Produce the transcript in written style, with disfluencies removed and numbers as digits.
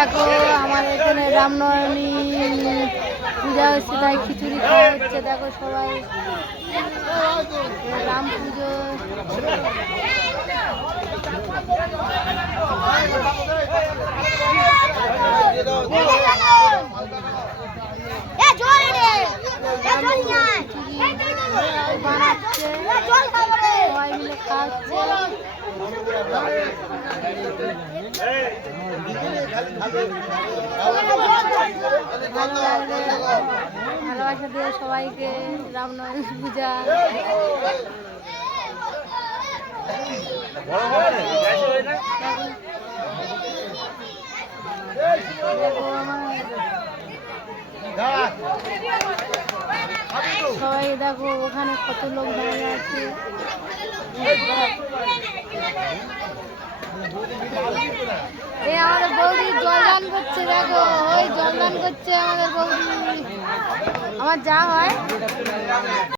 দেখো আমার এখানে রামনবমী পূজা হচ্ছে, তাই খিচুড়ি খাওয়া হচ্ছে। দেখো সবাই রাম পুজো। বানাচ্ছে সবাই মিলে খাচ্ছে। ভালোবাসা দিয়ে সবাইকে রামনবমী পূজা। সবাই দেখো ওখানে কত লোক দাঁড়িয়ে আছে। এই আমাদের বৌদি জলদান করছে, দেখো ওই জলদান করছে আমাদের বৌদি। আমার যা হয়